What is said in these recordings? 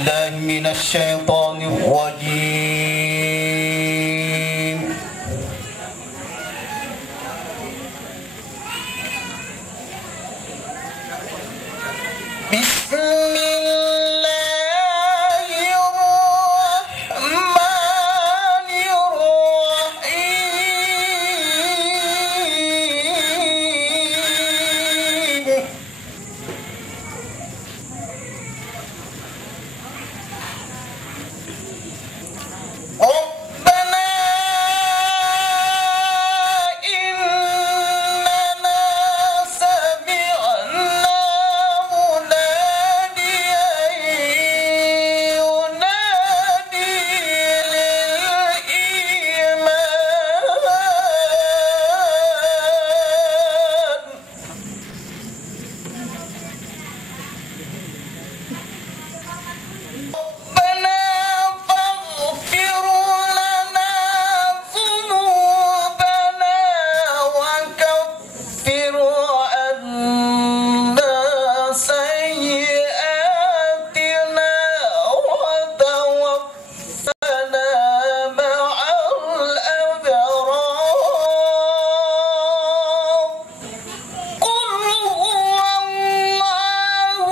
بالله من الشيطان الرجيم. بسم الله الرحمن الرحيم. ربنا إننا سمعنا مناديا ينادي للإيمان. ربنا فاغفر لنا ذنوبنا وكفر عنا سيئاتنا وتوفنا مع الأبرار. قل هو الله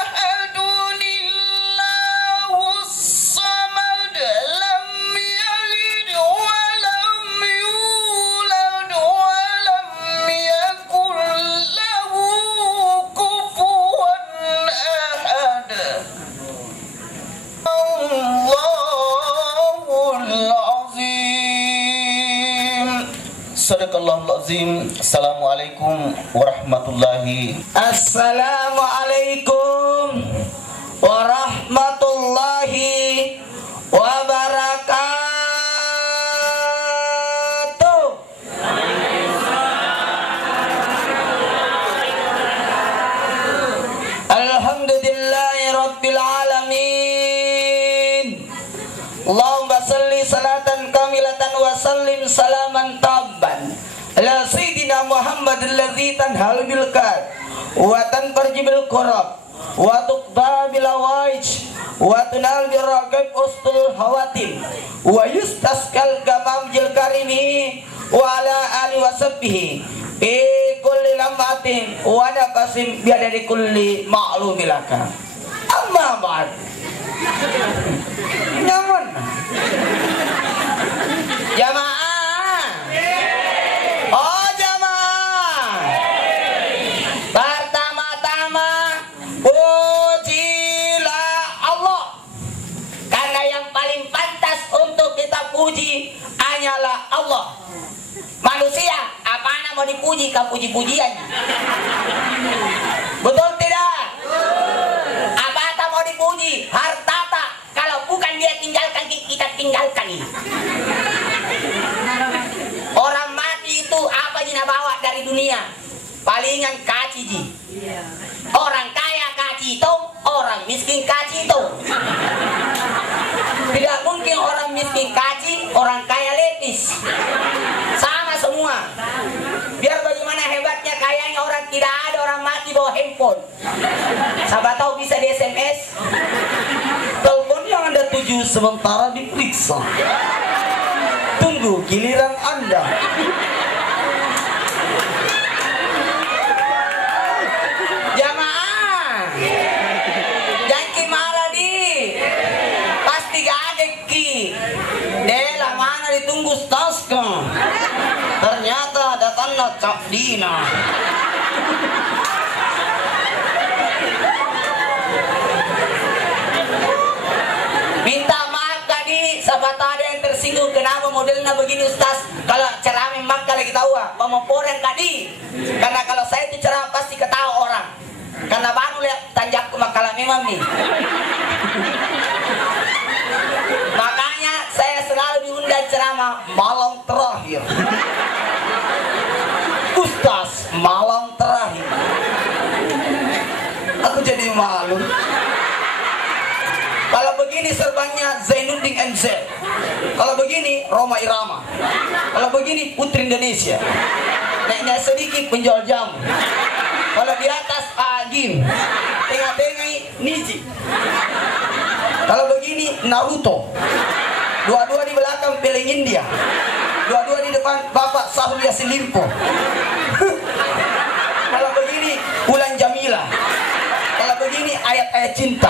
أحد الله الصمد لم يلد ولم يولد ولم يكن له كفوا أحد. الله العظيم. Sadaqallahul azim. Assalamualaikum warahmatullahi. Assalamualaikum warahmatullahi wabarakatuh. Alhamdulillahi rabbil alamin. Allahumma salli salatan kamilatan wa sallim salaman tabban ala sayyidina Muhammad alladzi tanhal bil kad wa tanfarji bil qurab wa tuqda bil awaij wa tunal bil raqab ustul hawatim wa yustaskal gamam jil karimi wa ala ali wa sahbihi fi kulli lamatin wa nafasim biada di kulli ma'lumilaka. Amma ba'd. Nyaman jamaah. Oh jamaah. Pertama-tama pujilah Allah, karena yang paling pantas untuk kita puji hanyalah Allah. Manusia apaan mau dipuji, kau puji-pujian. Betul tidak? Apa mau dipuji? Harta tak? Kalau bukan dia tinggalkan, kita tinggalkan ini. Orang mati itu apa jina bawa dari dunia? Palingan kaci ji. Orang kaya kaci itu, orang miskin kaci itu. Tidak mungkin orang miskin kaci, orang kaya lepis. Sama semua. Biar bagaimana hebatnya kayanya orang, tidak ada orang mati bawa handphone. Sahabat tahu bisa di SMS. Telepon yang Anda tuju sementara diperiksa. Tunggu giliran Anda. Jamaah, jangan marah di. Pasti gak ada ki. Dela mana ditunggu staska. Ternyata datanglah Cak Dina. Minta maaf tadi, sahabat ada yang tersinggung kenapa modelnya begini Ustaz. Kalau ceramah maka lagi tahu pemoporan tadi. Karena kalau saya itu ceramah pasti ketawa orang. Karena baru lihat tanjakku makalah memang nih. Makanya saya selalu diundang ceramah malam terakhir. Ustaz, malam terakhir. Aku jadi malu. Kalau begini serbannya Zainuddin NZ. Kalau begini Roma Irama. Kalau begini Putri Indonesia. Naiknya sedikit penjual jamu. Kalau di atas Agim. Tengah-tengah Niji. Kalau begini Naruto. Dua-dua di belakang piling India. Dua-dua di depan Bapak Syahrul Yassin Limpo. Kalau begini Ulan Jamila. Kalau begini ayat-ayat cinta.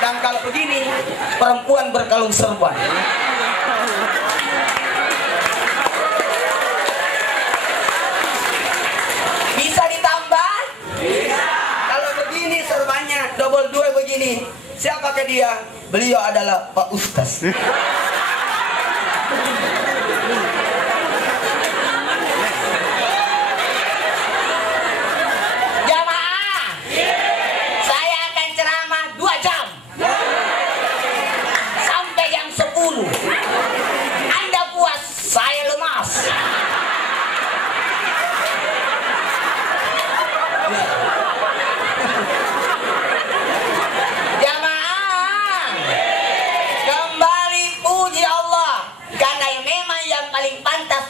Dan kalau begini perempuan berkalung serban. Bisa ditambah? Bisa. Kalau begini serbannya double 2 begini. Siapakah dia? Beliau adalah Pak Ustaz. Jamaah, saya akan ceramah 2 jam sampai jam 10. Anda puas, saya lemas.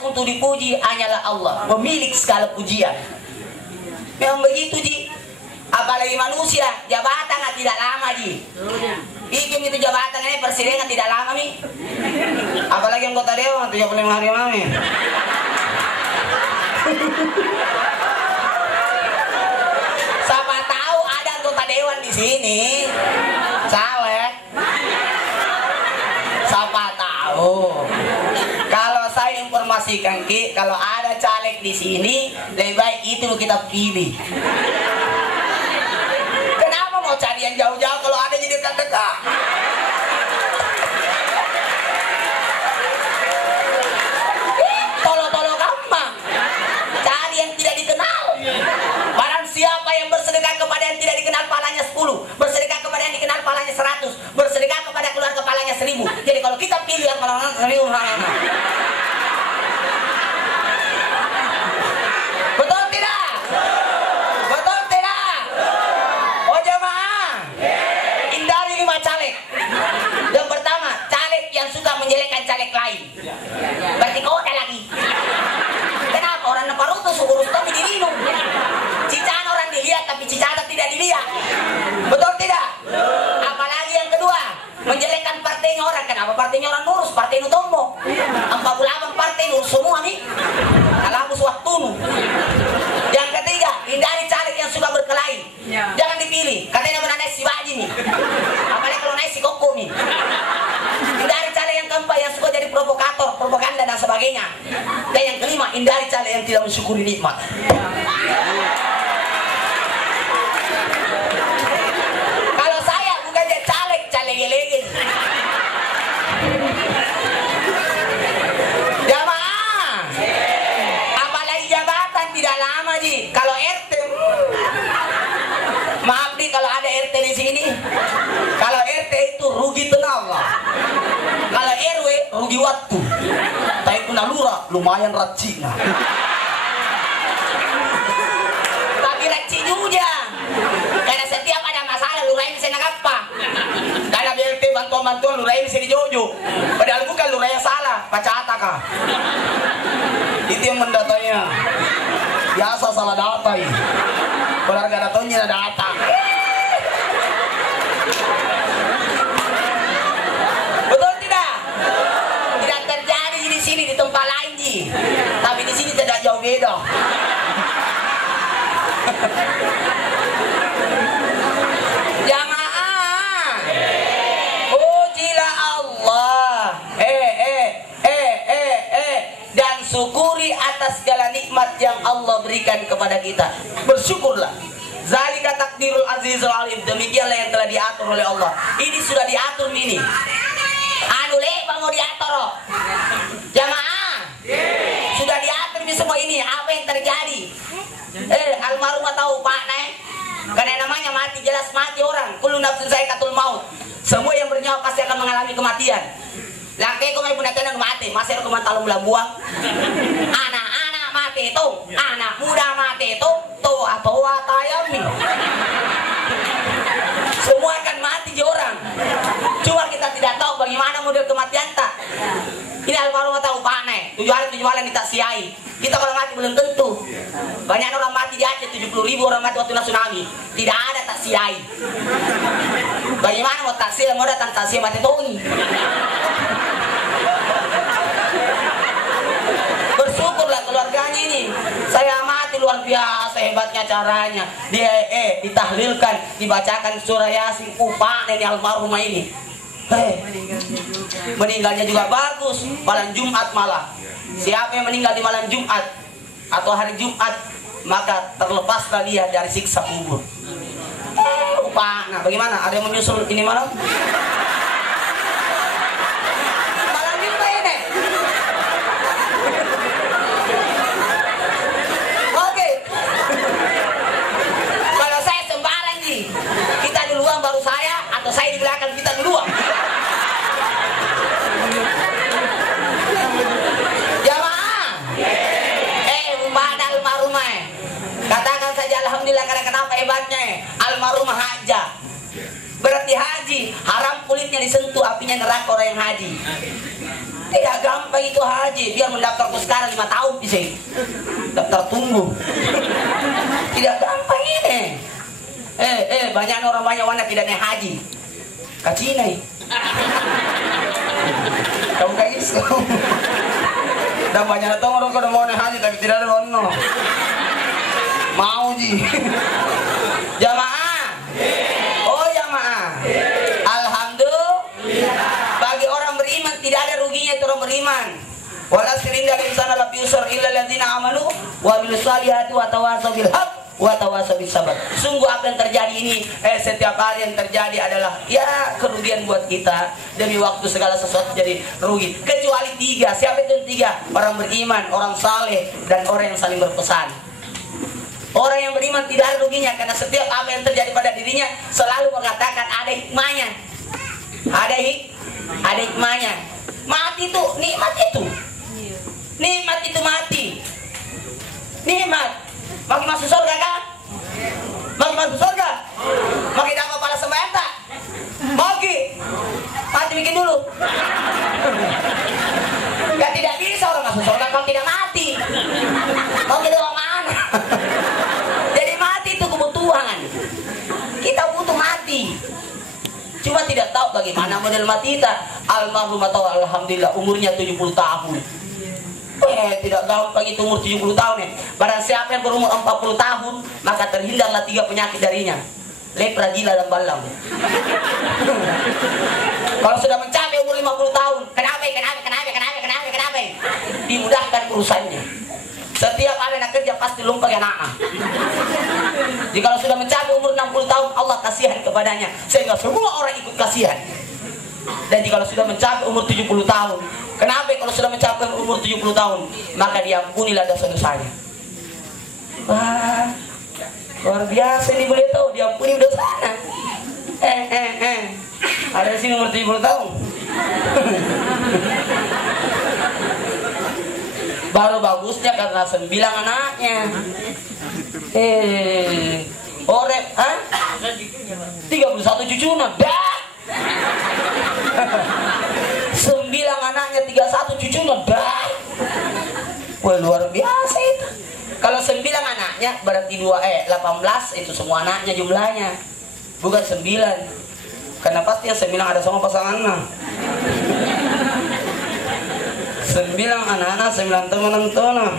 Untuk dipuji hanyalah Allah, pemilik segala pujian. Memang begitu Ji. Apalagi manusia, jabatan tidak lama Ji. Bikin itu jabatan ini presiden tidak lama nih. Apalagi anggota dewan 35 hari mami. Siapa tahu ada anggota dewan di sini. Caleg. Siapa tahu. Kalau saya informasikan Ki, kalau ada caleg di sini, lebih baik itu kita pilih. Kenapa mau cari yang jauh-jauh kalau ada di dekat-dekat? Tolo-tolo gampang. Cari yang tidak dikenal. Barang siapa yang bersedekah kepada yang tidak dikenal palanya 10, bersedekah kepada yang dikenal palanya 100, bersedekah kepada keluarga palanya 10. Jadi kalau kita pilih yang palanya 1000, betul tidak? Betul tidak? Oh jemaah, hindari 5 caleg. Yang pertama, caleg yang suka menjelekkan caleg lain. Berarti kau ada lagi. Kenapa orang Naparuto urus tapi diminum? Cicaan orang dilihat tapi cicata tidak dilihat. Betul tidak? Apalagi yang kedua, menjelekkan partainya orang. Kenapa partainya orang lurus? Partai Nutombo 48 partai lurus semua nih. Kalabus waktu. Yang ketiga, hindari caleg yang suka berkelahi. Jangan dipilih. Katanya mana naik si Baji nih. Apalagi kalau naik si Koko nih. Hindari caleg yang keempat yang suka jadi provokator, propaganda dan sebagainya. Dan yang kelima, hindari caleg yang tidak mensyukuri nikmat. Kalau saya bukan jadi caleg, caleg-lege. Jamaah, apalagi jabatan tidak lama Ji. Kalau RT, maaf nih kalau ada RT di sini. Kalau RT itu rugi tenaga. Kalau RW rugi waktu. Tapi kena lurah lumayan racina. Tapi raci juga. Karena setiap ada masalah lurah ini bisa apa? Karena BLT bantuan-bantuan lurah ini bisa dijojo. Padahal bukan lurah yang salah, pacata kah? Itu yang mendatanya. Biasa salah data ini. Keluarga datanya ada data. Betul tidak? Tidak terjadi di sini di tempat lain Ji. Tapi di sini tidak jauh beda. Jamaah, pujilah Allah. Dan syukuri atas segala nikmat yang Allah berikan kepada kita. Bersyukurlah. Zalika takdirul azizul alim. Demikianlah yang telah diatur oleh Allah. Ini sudah diatur ini. Anu lepa mau diatur. Jamaah, sudah diatur di semua ini. Apa yang terjadi? Almarhumah tahu Pak Nek. Karena namanya mati, jelas mati orang. Kullu nafsin za'iqatul maut. Semua yang bernyawa pasti akan mengalami kematian. Langkai kau mai punatan mati, masih aku mantalung buang. Anak-anak mati itu, anak muda mati itu, tuh apa watayami. Semua akan mati orang. Cuma kita tidak tahu bagaimana model kematian tak. Ini almarhumah tahu Pak Nek. 7 hari 7 malam kita siai. Kita kalau mati belum tentu. Banyak orang mati di Aceh 70.000 orang mati waktu tsunami. Tidak ada tak siai. Bagaimana mau taksi mau datang taksi mati toni. Bersyukurlah keluarganya ini. Saya amati luar biasa hebatnya caranya. Dia ditahlilkan, dibacakan surah Yasin, upah dari almarhumah ini. Meninggalnya juga bagus, malam Jumat malah. Siapa yang meninggal di malam Jumat atau hari Jumat, maka terlepaslah dia dari siksa kubur. Nah, bagaimana? Ada yang menyusul ini malam? Malam Jumat ini. Oke. Kalau saya sembarang nih, kita duluan baru saya, atau saya di belakang kita duluan. Katakan saja alhamdulillah, karena kenapa hebatnya? Almarhumah haja. Berarti haji, haram kulitnya disentuh apinya neraka orang yang haji. Tidak gampang itu haji, biar mendaftar ke sekarang 5 tahun bisa. Daftar tunggu. Tidak gampang ini. Banyak orang banyak wanita tidak naik haji. Kacinai. Kamu guys. Dan banyak orang kalau mau naik haji tapi tidak ada ono. Mau ji. Jamaah. Oh jamaah. Alhamdulillah. Bagi orang beriman tidak ada ruginya itu orang beriman. Wala sirinda insana la yusur illa alladziina amanu wa amilus solihati wa tawassaw bil haqq wa tawassaw bis sabr. Sungguh apa yang terjadi ini setiap hari yang terjadi adalah ya kerugian buat kita. Demi waktu segala sesuatu jadi rugi. Kecuali 3. Siapa itu yang 3? Orang beriman, orang saleh, dan orang yang saling berpesan. Orang yang beriman tidak ada ruginya, karena setiap apa yang terjadi pada dirinya selalu mengatakan ada hikmahnya. Ada hikmahnya. Mati itu nikmat itu. Nikmat itu mati. Nikmat. Makin masuk surga kan? Makin masuk surga. Makin dapat pahala sembahyang tak? Makin. Mati bikin dulu. Ya tidak bisa orang masuk surga kalau tidak mati. Makin doang mana? Jadi mati itu kebutuhan. Kita butuh mati. Cuma tidak tahu bagaimana model mati kita. Almarhumah tahu alhamdulillah umurnya 70 tahun. Tidak gampang itu umur 70 tahun ya. Barang siapa yang berumur 40 tahun, maka terhindarlah 3 penyakit darinya. Lepra, gila, dan balang. Kalau sudah mencapai umur 50 tahun, kenapa? Dimudahkan urusannya. Setiap anak kerja pasti lumpang anak. Jadi kalau sudah mencapai umur 60 tahun, Allah kasihan kepadanya, sehingga semua orang ikut kasihan. Dan kalau sudah mencapai umur 70 tahun, kenapa? Kalau sudah mencapai umur 70 tahun, maka diampunilah dosa-dosanya. Wah, luar biasa ini, boleh tahu diampuni dosanya. Ada di sini umur 70 tahun. Baru bagusnya karena 9 anaknya. 31 cucunya. Dah. 9 anaknya, 31 cucunya. Dah. Wah, luar biasa itu. Kalau 9 anaknya berarti 18 itu semua anaknya jumlahnya. Bukan 9. Karena pasti yang 9 ada sama pasangannya. 9 anak-anak, 9 teman-teman.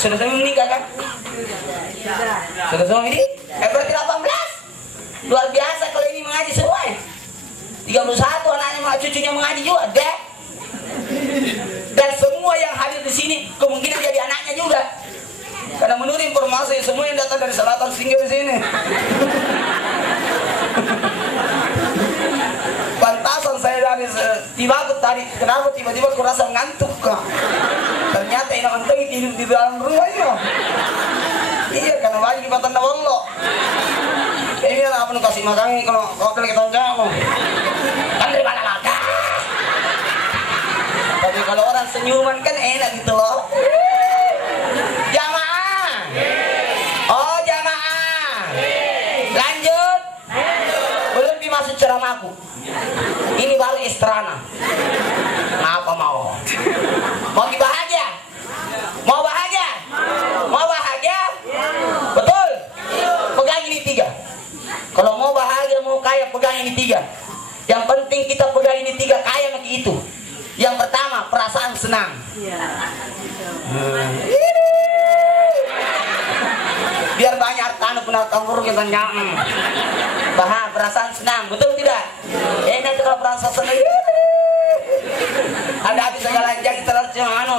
Sudah semua menikah kan? Sudah semua ini? Berarti 18. Luar biasa kalau ini mengaji semua. 31 anaknya, cucunya mengaji juga. Dan semua yang hadir di sini kemungkinan jadi anaknya juga. Karena menurut informasi semua yang datang dari selatan singgah di sini. Pantasan saya dari tadi kenapa tiba-tiba kurasa ngantuk kok. Ternyata ini orang tidur di dalam rumahnya. Iya, karena banyak di Batan Dawolo. Ini lah apa kasih makan kalau hotel kita jamu. Kan dari mana lagi? Tapi kalau orang senyuman kan enak gitu loh. Jamaah. Oh jamaah. Lanjut. Belum dimasuk ceramahku. Ini baru istrana. Apa mau? Mau bahagia? Mau bahagia? Mau bahagia? Betul? Pegang ini 3. Kalau mau bahagia, mau kaya, pegang pegang ini 3. Yang penting kita pegang ini 3 kaya maki itu. Yang pertama, perasaan senang. Biar banyak hartana pun tambur kita nyam. Paham, perasaan senang, betul tidak? Enak itu kalau perasaan senang. Ada habis segala jadi terus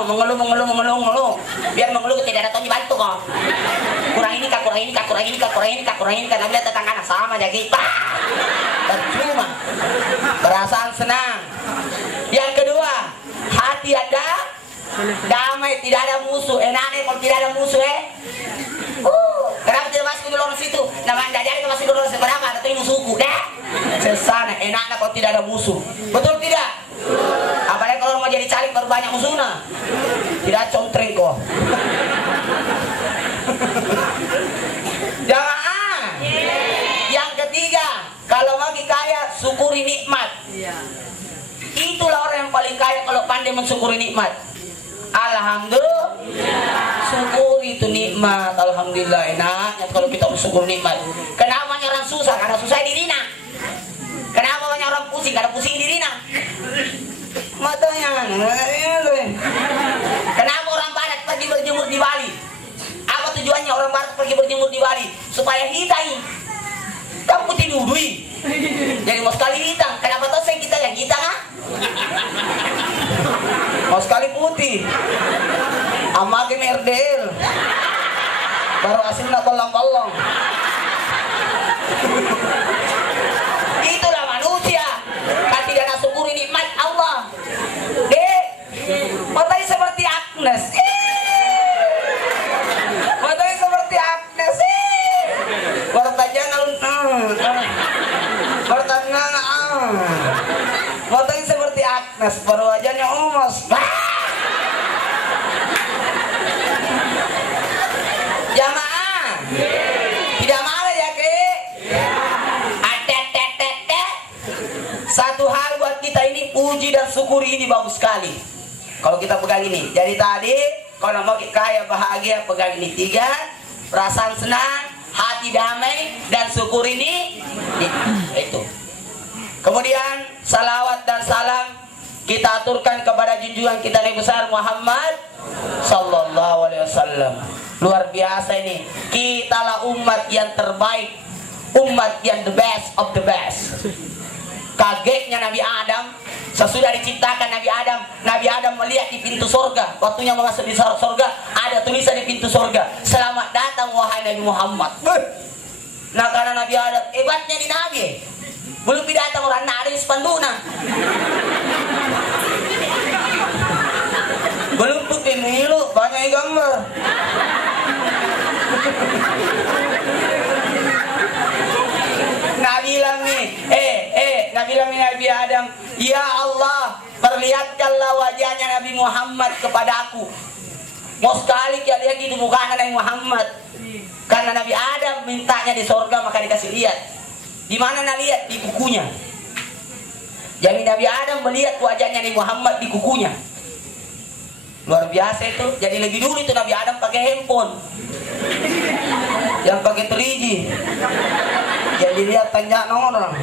mengeluh. Biar mengeluh tidak ada Tony bantu kok. Kurang ini kak, karena melihat tetangga sama jadi. Percuma. Perasaan senang. Yang kedua, hati ada damai, tidak ada musuh. Enaknya kalau tidak ada musuh kenapa tidak masuk ke luar situ? Nama anda jadi masuk ke luar seberapa? Ada tuh musuhku dah. Sesana, enaknya kalau tidak ada musuh. Betul tidak? Apalagi kalau mau jadi caleg baru banyak musuhnya. Tidak contreng kok. Jamaah. Yang ketiga, kalau mau kaya syukuri nikmat. Itulah orang yang paling kaya kalau pandai mensyukuri nikmat. Alhamdulillah. Syukuri itu nikmat. Alhamdulillah, enaknya kalau kita bersyukur nikmat. Kenapa banyak orang susah? Karena susah dirina. Kenapa banyak orang pusing? Karena pusing dirina. Matanya. Kenapa orang barat pergi berjemur di Bali? Apa tujuannya orang barat pergi berjemur di Bali? Supaya hitam. Kamu putih dudui. Jadi mau sekali hitam. Kenapa tuh kita yang hitam? Mau sekali putih. Amake merdel. Baru asinnya kolong-kolong. Itulah manusia. Kan tidak nak syukuri nikmat Allah. Dek, matanya seperti Agnes. Matanya seperti Agnes. Bertanya matanya seperti Agnes. Baru wajahnya emas. Jamaah, tidak marah ya ke? Satu hal buat kita ini, puji dan syukuri ini bagus sekali. Kalau kita pegang ini, jadi tadi kalau mau kaya bahagia pegang ini 3, perasaan senang, hati damai, dan syukur ini itu. Kemudian salawat dan salam kita aturkan kepada junjungan kita Nabi besar Muhammad sallallahu alaihi wasallam. Luar biasa ini. Kitalah umat yang terbaik, umat yang the best of the best. Kagetnya Nabi Adam, sesudah diciptakan Nabi Adam melihat di pintu surga. Waktunya mau masuk di surga, ada tulisan di pintu surga, selamat datang wahai Nabi Muhammad. Nah karena Nabi Adam hebatnya di Nabi, belum datang orang ada di spanduna. Belum putih milu, banyak gambar. Nabi bilang nih, Nabi bilang Nabi Adam, ya Allah, perlihatkanlah wajahnya Nabi Muhammad kepada aku. Mau sekali dia lihat di muka Nabi Muhammad. Karena Nabi Adam mintanya di surga maka dikasih lihat. Di mana Nabi lihat? Di kukunya. Jadi Nabi Adam melihat wajahnya Nabi Muhammad di kukunya. Luar biasa itu. Jadi lebih dulu itu Nabi Adam pakai handphone, yang pakai 3G. Jadi lihat tanya orang.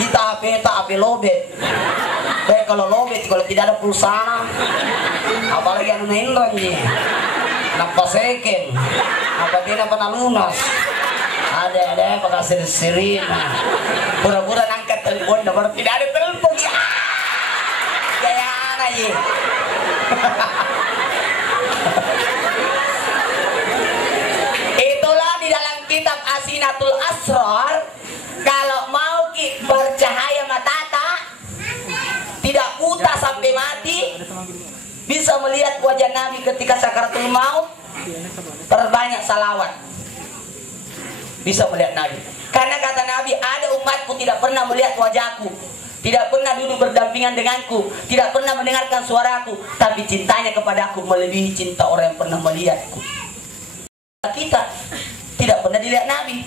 Kita HP lobet. Kalau lobet, kalau tidak ada pulsa, apalagi yang nendang nih, nampak seken, apa tidak pernah lunas. Ada pakai sirina. Pura-pura angkat telepon, baru tidak ada telepon. Gaya aja. Itulah di dalam kitab Asinatul Asrar. Kalau mau bercahaya matata, tidak buta sampai mati, bisa melihat wajah Nabi ketika sakaratul maut, terbanyak salawat, bisa melihat Nabi. Karena kata Nabi, ada umatku tidak pernah melihat wajahku, tidak pernah duduk berdampingan denganku, tidak pernah mendengarkan suaraku, tapi cintanya kepadaku melebihi cinta orang yang pernah melihatku. Kita tidak pernah dilihat Nabi.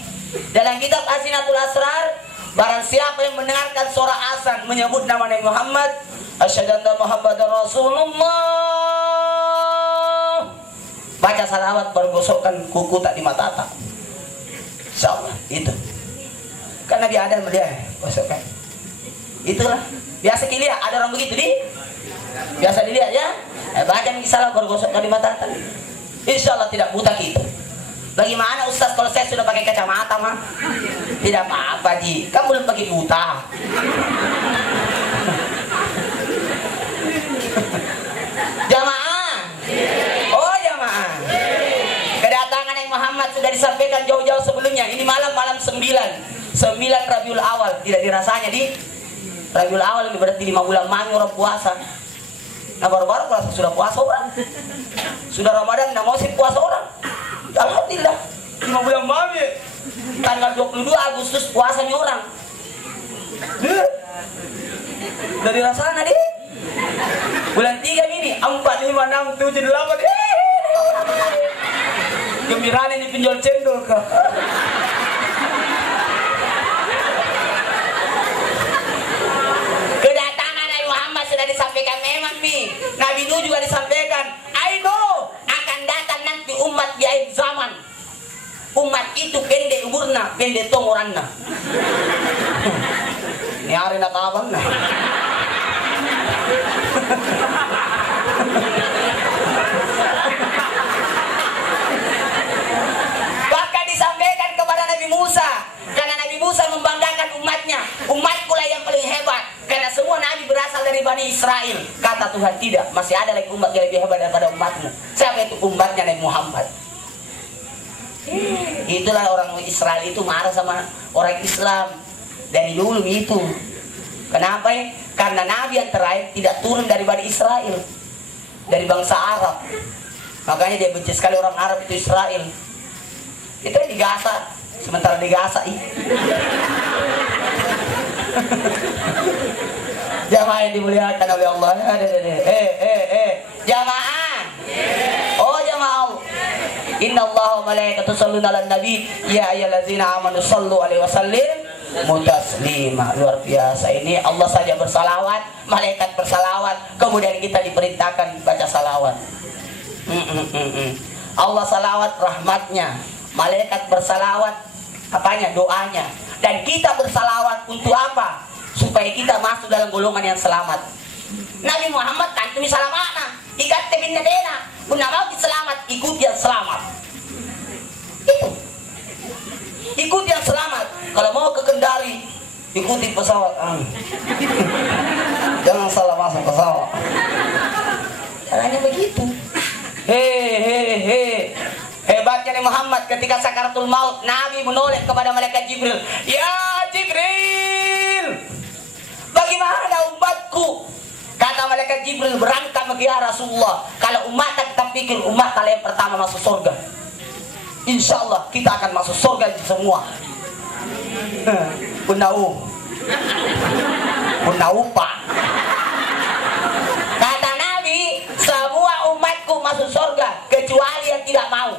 Dalam kitab Asinatul Asrar, barang siapa yang mendengarkan suara azan menyebut nama Nabi Muhammad, asyhadu anna Muhammadar Rasulullah, baca salawat baru gosokkan kuku tak di mata tak. Insyaallah itu. Kan Nabi Adam dia gosokkan. Itulah biasa dilihat ada orang begitu biasa dilihat ya. Baca nih salah gosokkan di mata. Insya Allah tidak buta gitu. Bagaimana Ustaz kalau saya sudah pakai kacamata mah? Tidak apa-apa Ji, kan belum pakai buta. Jamaah. Oh jamaah. Kedatangan Nabi Muhammad sudah disampaikan jauh-jauh sebelumnya. Ini malam 9 Rabiul Awal. Tidak dirasanya di Rabiul Awal ini berarti 5 bulan mami orang puasa. Nah baru-baru sudah puasa orang. Sudah Ramadan tidak mau sih puasa orang. Alhamdulillah 5 bulan mami. Tanggal 22 Agustus puasanya orang. Dari rasanya deh. Bulan 3 ini 4, 5, 6, 7, 8. Gembiraan ini penjual cendol kah? Kedatangan Nabi Muhammad sudah disampaikan memang nih. Nabi Nuh juga disampaikan. Aino akan datang nanti umat di akhir zaman. Umat itu pendek umurna, pendek tongoranna. Ini hari nak abang nah. Bahkan disampaikan kepada Nabi Musa, karena Nabi Musa membanggakan umatnya. Umatku lah yang paling hebat, karena semua Nabi berasal dari Bani Israel. Kata Tuhan tidak, masih ada lagi umat yang lebih hebat daripada umatmu. Siapa itu? Umatnya Nabi Muhammad. Itulah orang Israel itu marah sama orang Islam dari dulu itu. Kenapa ya? Karena Nabi yang terakhir tidak turun dari Bani Israel, dari bangsa Arab. Makanya dia benci sekali orang Arab itu Israel. Itu yang di Gaza, sementara di Gaza jamaah yang dimuliakan oleh Allah. Jamaah. Oh jamaah. Inna Allah wa malaikatu salluna ala nabi ya ayyuhallazina amanu sallu alaihi wasallim mutaslima. Luar biasa ini. Allah saja bersalawat, malaikat bersalawat, kemudian kita diperintahkan baca salawat. Allah salawat rahmatnya, malaikat bersalawat apanya? Doanya. Dan kita bersalawat untuk apa? Supaya kita masuk dalam golongan yang selamat. Nabi Muhammad kan tumi salamana ikat temin nedena guna mau selamat, ikut yang selamat. Itu ikut yang selamat. Kalau mau ke Kendari ikuti pesawat. Jangan salah masuk pesawat. Caranya begitu. Hebatnya Nabi Muhammad ketika sakaratul maut, Nabi menoleh kepada malaikat Jibril. Ya Jibril, bagaimana umatku? Kata malaikat Jibril, berangkat bagi ya Rasulullah. Kalau umat kita pikir umat kalian pertama masuk surga, insya Allah kita akan masuk surga semua. Punau pak. Kata Nabi, semua umatku masuk surga kecuali yang tidak mau.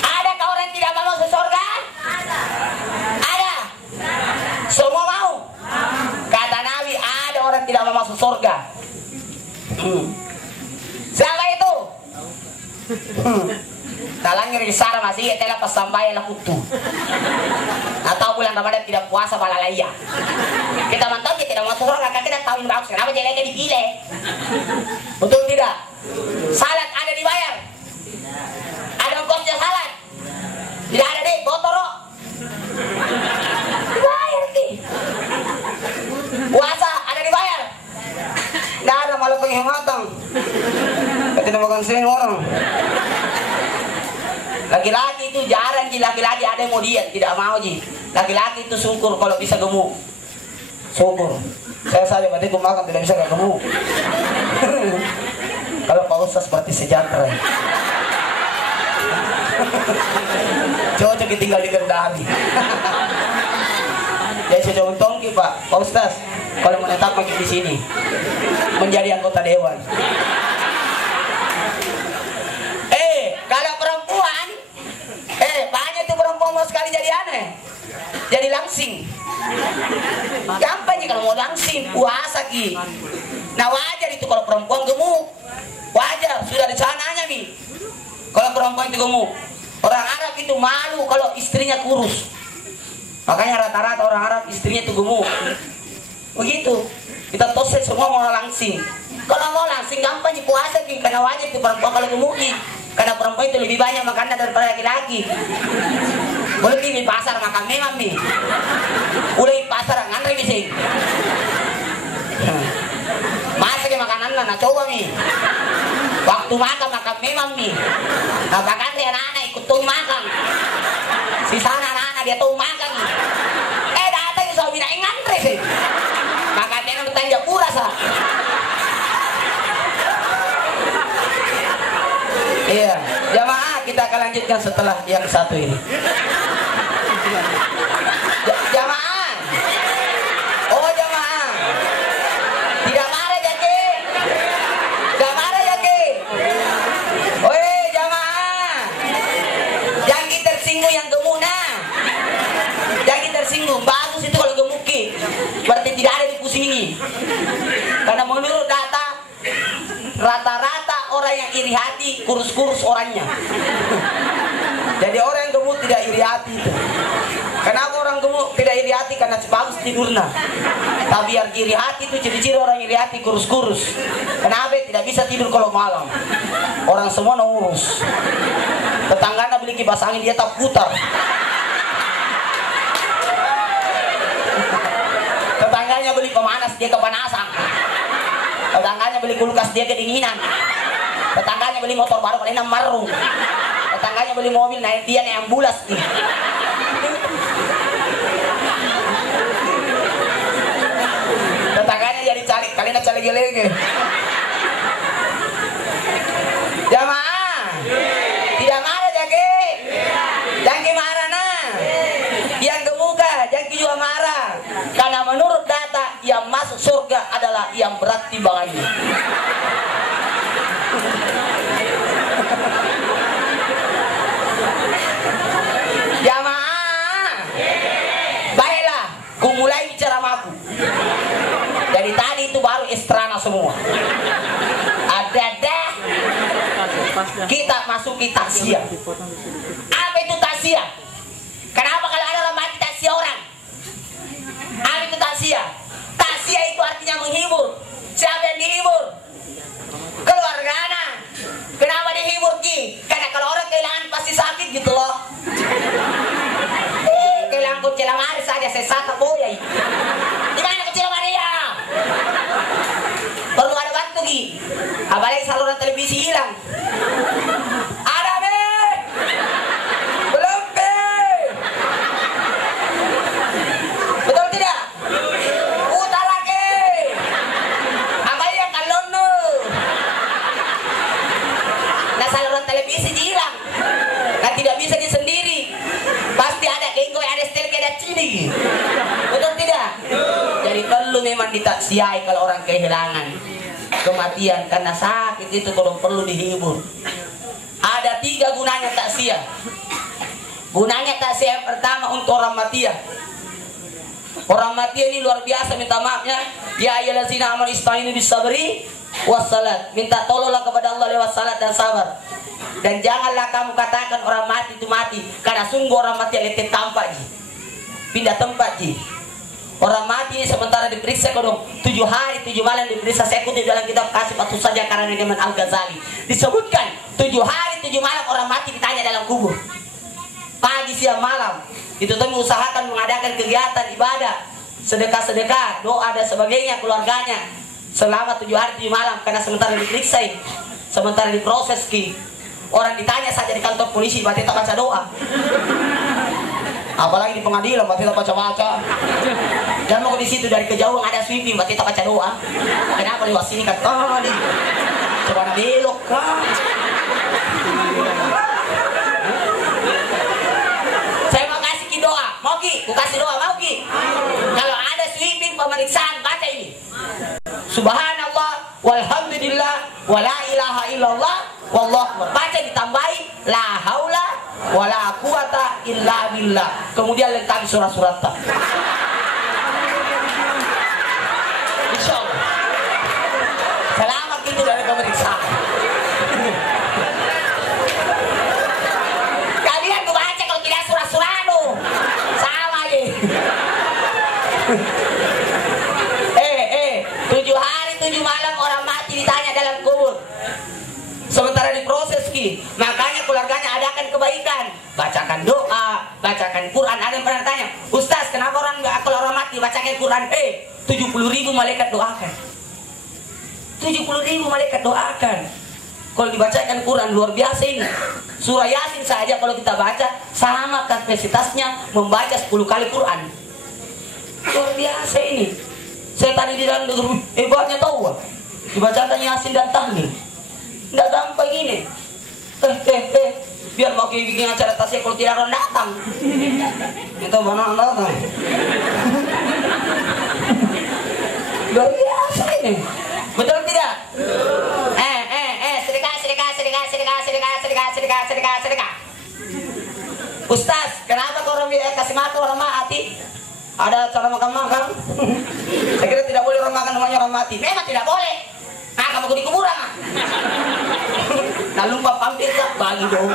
Adakah orang yang tidak mau masuk surga? Ada. Semua mau. Kata Nabi, ada orang tidak mau masuk surga. Siapa itu? Talangir di sana masih telah pas sampai lah kutu. Atau bulan Ramadan tidak puasa malalaya. Kita mantau dia tidak masuk surga, kan kita tahu bagus. Kenapa jeleknya dipilih? Betul tidak? Salat ada dibayar. Ada ongkosnya salat. Tidak ada deh, botoro. Dibayar nih. Puasa ada dibayar. Tidak ada malah penghematan. Kita makan sini orang. Laki-laki itu jarang ji, laki-laki ada yang mau diet, tidak mau ji. Laki-laki itu syukur kalau bisa gemuk. Syukur. Saya saja berarti aku makan tidak bisa gak gemuk. Kalau Pak Ustaz seperti sejahtera. Cocok tinggal di Kendari. Ya saya tongki Pak Ustaz, kalau menetap makin di sini menjadi anggota dewan. Kalau perempuan, banyak tuh perempuan mau sekali jadi aneh, jadi langsing. Gampang nih kalau mau langsing, puasa ki. Nah wajar itu kalau perempuan gemuk, wajar sudah ada sananya nih. Kalau perempuan itu gemuk, orang Arab itu itu malu kalau istrinya kurus. Makanya rata-rata orang Arab istrinya itu gemuk. Begitu. Kita toset semua mau langsing. Kalau mau langsing gampang di puasa karena wajib itu perempuan kalau gemuk. Karena perempuan itu lebih banyak makannya daripada laki-laki. Boleh di pasar makan memang nih. Boleh di pasar ngantri bising. Masa ke makanan lah, nah coba nih. Waktu makan memang nih. Nah bahkan dia anak-anak ikut tuh makan. Si sana anak-anak dia tuh makan nih. Datang suami nak ngantri sih. Makan dia nak tanya pura sah. Iya, jamaah kita akan lanjutkan setelah yang satu ini. Jamaah. Oh jamaah. Tidak marah ya ke? Tidak marah ya ke? Oi jamaah. Jangan tersinggung yang gemuk nah. Jangan tersinggung. Bagus itu kalau gemuk ki. Berarti tidak ada dipusingi. Karena menurut data rata-rata orang yang iri hati kurus-kurus orangnya. Jadi orang yang gemuk tidak iri hati itu. Kenapa orang gemuk tidak iri hati? Karena bagus tidurnya. Tapi yang iri hati itu ciri-ciri orang iri hati kurus-kurus. Kenapa? Tidak bisa tidur kalau malam. Orang semua ngurus. Tetangganya beli kipas angin dia tak putar. Tetangganya beli pemanas dia kepanasan. Tetangganya beli kulkas dia kedinginan. Tetangganya beli motor baru kalian marung. Tetangganya beli mobil naik dia naik ambulas nih. Tetangganya jadi calik kalian calik lagi. Jamaah. Tidak marah jake. Jangan marah nah. Yang gemuka jangan juga marah. Karena menurut data yang masuk surga adalah yang berat timbangannya. Jamaah. Baiklah, ku mulai bicara sama aku. Dari tadi itu baru estrana semua. Ada kita masuki takziah. Apa itu takziah? Kenapa kalau ada orang mati takziah orang? Apa itu takziah? Takziah itu artinya menghibur. Siapa yang dihibur? Keluarganya. Kenapa dihibur ki? Karena kalau orang kehilangan pasti sakit gitu loh. Kehilangan kucing hari saja saya sata boyai. Di mana kucing Maria? Perlu ada bantu ki. Apalagi saluran televisi hilang. Ada be? Belum be? Betul tidak? Putar lagi. Apa yang kalon nu? Nah saluran televisi hilang. Nah tidak bisa dia sendiri. Pasti ada genggoy, ada setel, ada cini. Betul tidak? Jadi perlu memang ditaksiai kalau orang kehilangan kematian karena sakit itu perlu dihibur. Ada 3 gunanya takziah. Gunanya takziah yang pertama untuk orang mati ya. Orang mati ini luar biasa minta maafnya. Ya ayyuhallazina amanu istainu bis-sabri wassalat. Minta tolonglah kepada Allah lewat salat dan sabar. Dan janganlah kamu katakan orang mati itu mati, karena sungguh orang mati letih tampak ji. Pindah tempat ji. Orang mati sementara diperiksa kodong 7 hari 7 malam diperiksa. Saya kutip dalam kitab Kasih Patuh Saja karena Imam Al-Ghazali disebutkan 7 hari 7 malam orang mati ditanya dalam kubur. Pagi siang malam itu tuh mengusahakan mengadakan kegiatan ibadah, sedekah-sedekah, doa dan sebagainya keluarganya selama 7 hari 7 malam karena sementara diperiksa, sementara diproses ki. Orang ditanya saja di kantor polisi berarti tak baca doa. Apalagi di pengadilan berarti tak baca-baca. Dan mau di situ dari kejauhan ada sweeping berarti tak baca doa. Kenapa lewat sini kan tadi? Coba belok kan. Saya mau kasih ki doa, mau ki? Ku kasih doa, mau ki? Kalau ada sweeping pemeriksaan baca ini. Subhanallah, walhamdulillah, wala ilaha illallah, wallahu akbar. Baca ditambahi la haula wala quwata illa billah. Kemudian lengkapi surat-suratnya. Insyaallah. Selamat itu dari pemeriksaan. Kalian baca liang kubur. Sementara diproses makanya keluarganya adakan kebaikan, bacakan doa, bacakan Quran. Ada yang pernah tanya, Ustaz, kenapa kalau orang mati bacakan Quran? 70.000 malaikat doakan. 70.000 malaikat doakan. Kalau dibacakan Quran luar biasa ini. Surah Yasin saja kalau kita baca sama kapasitasnya membaca 10 kali Quran. Luar biasa ini. Saya tadi di dalam negeri hebatnya tahu. Dibacakan Yasin dan tahlil. Nggak gampang gini. Biar mau bikin acara tasnya kalau tidak orang datang. Itu mana datang. Luar biasa ini. Betul tidak? Sedekah. Ustaz, kenapa kau orang kasih makan orang mati? Ada cara makan? Saya kira tidak boleh orang makan namanya orang mati. Memang tidak boleh. Kamu di kuburan. Nah, lupa pampir tak bagi dong.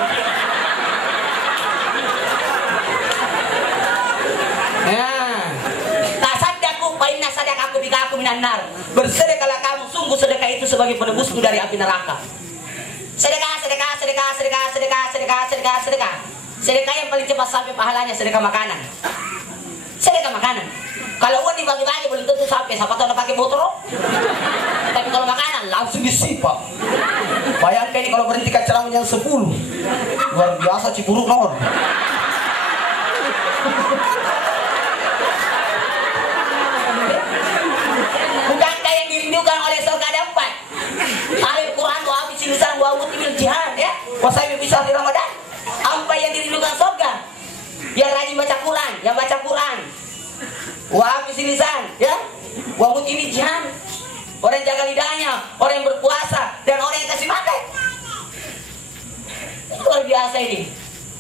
Tasaddaku fa inna sadaqaku bika aku minan nar. Bersedekahlah kamu, sungguh sedekah itu sebagai penebusmu dari api neraka. Sedekah. Sedekah yang paling cepat sampai pahalanya sedekah makanan. Kalau uang dibagi-bagi belum tentu sampai, siapa tahu pakai botol. Tapi kalau makanan langsung disipak. Bayangkan ini kalau berhenti ceramah yang 10. Luar biasa Cipuruk nomor. Bukankah yang dirindukan oleh surga ada 4? Al-Quran wa habis lisan wa mutimil jihad ya. Wasai bisa di Ramadan. Apa yang dirindukan surga? Yang rajin baca Quran, yang baca Quran. Wa habis lisan ya. Wa mutimil jihad. Orang yang jaga lidahnya, orang yang berpuasa, dan orang yang kasih makan. Luar biasa ini.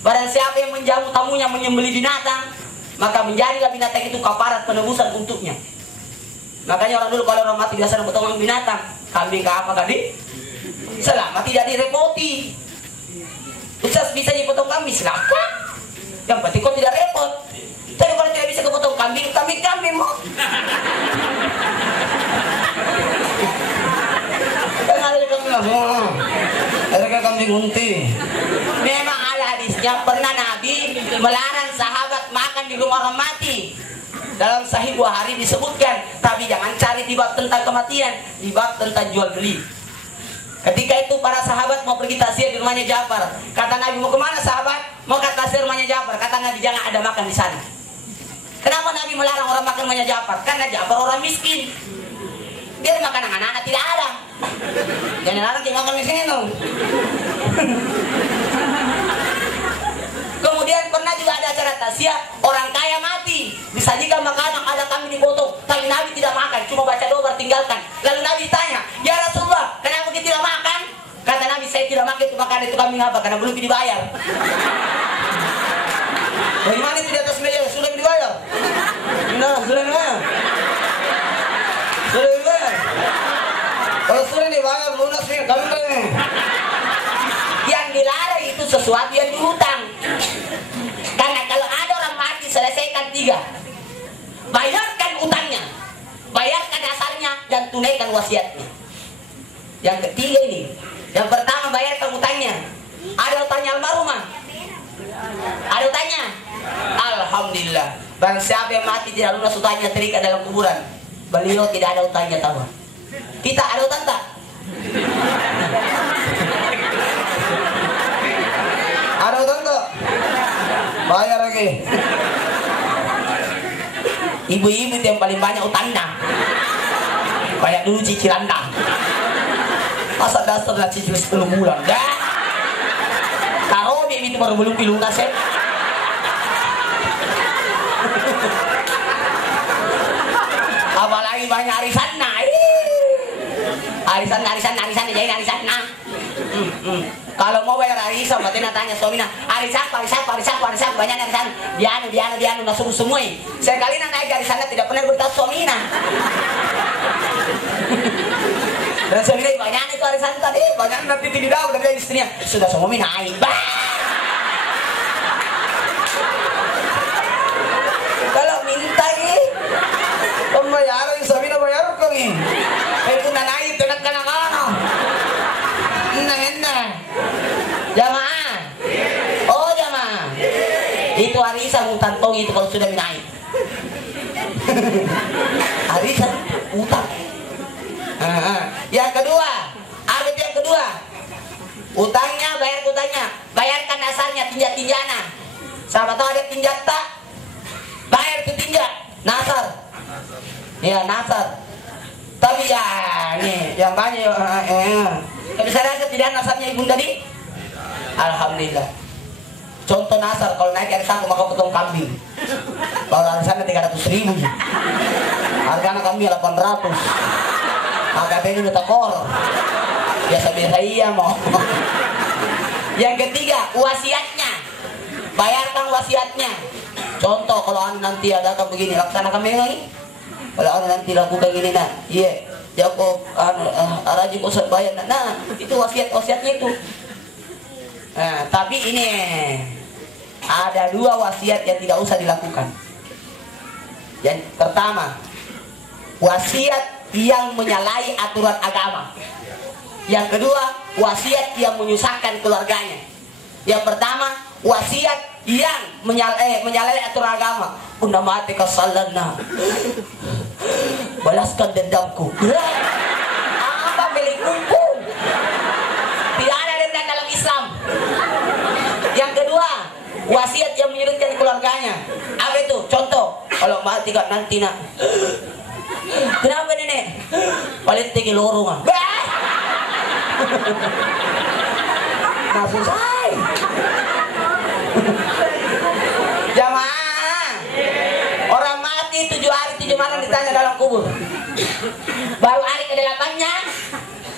Barang siapa yang menjamu tamunya menyembelih binatang, maka menjadilah binatang itu kafarat penebusan untuknya. Makanya orang dulu kalau orang mati biasa potong binatang, kambing ke apa tadi? Selama tidak direpoti. Ustaz bisa dipotong kambing, silakan. Yang penting kau tidak repot. Tapi kalau tidak bisa kepotong kambing mau. Ada kambing unti. Memang ada hadisnya pernah Nabi melarang sahabat makan di rumah orang mati. Dalam Sahih Bukhari disebutkan, tapi jangan cari di bab tentang kematian, di bab tentang jual beli. Ketika itu para sahabat mau pergi tasir di rumahnya Ja'far. Kata Nabi, mau kemana sahabat? Mau ke tasir rumahnya Ja'far. Kata Nabi, jangan ada makan di sana. Kenapa Nabi melarang orang makan rumahnya Ja'far? Karena Ja'far orang miskin. Dia makan anak-anak tidak ada. Jangan larang dia makan di sini dong. Kemudian pernah juga ada acara tasya, orang kaya mati, disajikan makanan, ada kambing dipotong, tapi Nabi tidak makan, cuma baca doa tinggalkan. Lalu Nabi tanya, ya Rasulullah, kenapa kita tidak makan? Kata Nabi, saya tidak makan itu makanan itu kambing apa? Karena belum dibayar. Bagaimana itu di atas meja? Sudah dibayar? Nah, sudah dibayar. Sudah dibayar. Kalau sudah dibayar, lunas nih, kambing. Yang dilarang itu sesuatu yang dihutang. Karena kalau ada orang mati, selesaikan 3. Bayarkan utangnya, bayarkan dasarnya, dan tunaikan wasiatnya. Yang ketiga ini, yang pertama bayarkan utangnya. Ada utangnya almarhumah? Ada utangnya? Alhamdulillah. Barang siapa yang mati tidak lunas utangnya, terikat dalam kuburan. Beliau tidak ada utangnya, tahu? Kita ada utang tak? Ada utang tak? Bayar lagi. Ibu-ibu yang paling banyak utangnya. Kayak dulu cicilan dah. Masa dasar dah cicil 10 bulan dah. Taruh dia itu baru belum lunas ya. Apalagi banyak arisan nah. Arisan jadi arisan nah. Kalau mau bayar arisan, berarti tanya suaminya, arisan banyak arisan. Dianu nggak semua. Sekali naik arisannya tidak pernah beritahu suaminya. Dan suaminya banyak itu arisan tadi, banyak nanti tidak tahu dari istrinya. Sudah suami naik. Kalau minta ini, pembayaran suaminya bayar kami. Itu naik tenak kana. potong itu kalau sudah naik. Arisan utang. Yang kedua, arif yang kedua, utangnya bayar utangnya, bayarkan dasarnya tinjana. Siapa tahu ada tinjat tak? Bayar itu tinjat, nasar. Ya nasar. Tapi ya nih yang banyak bisa rasa tidak nasarnya ibu tadi. Alhamdulillah. Contoh nasar kalau naik hari Sabtu maka potong kambing. Kalau hari sana 300.000. Harga kambing 800. Harga ini udah takor. Biasa-biasa iya mau. Yang ketiga, wasiatnya. Bayarkan wasiatnya. Contoh kalau nanti ada begini, laksanakan begini. Kalau nanti lakukan gini nah, iya. Jakob rajin usah bayar. Nah, itu wasiatnya itu. Nah, tapi ini ada dua wasiat yang tidak usah dilakukan. Yang pertama, wasiat yang menyalahi aturan agama. Yang kedua, wasiat yang menyusahkan keluarganya. Yang pertama, wasiat yang menyalahi aturan agama. Unda mati kasalana. Balaskan dendamku. Apa milikku? Tidak ada dendam dalam Islam. Yang kedua, wasiat yang menyurutkan keluarganya. Apa itu? Contoh, kalau mati kak nanti nak. Kenapa nenek? Paling tinggi lorong. Nah susah. Jamaah, orang mati 7 hari 7 malam ditanya dalam kubur. Baru hari ke-8-nya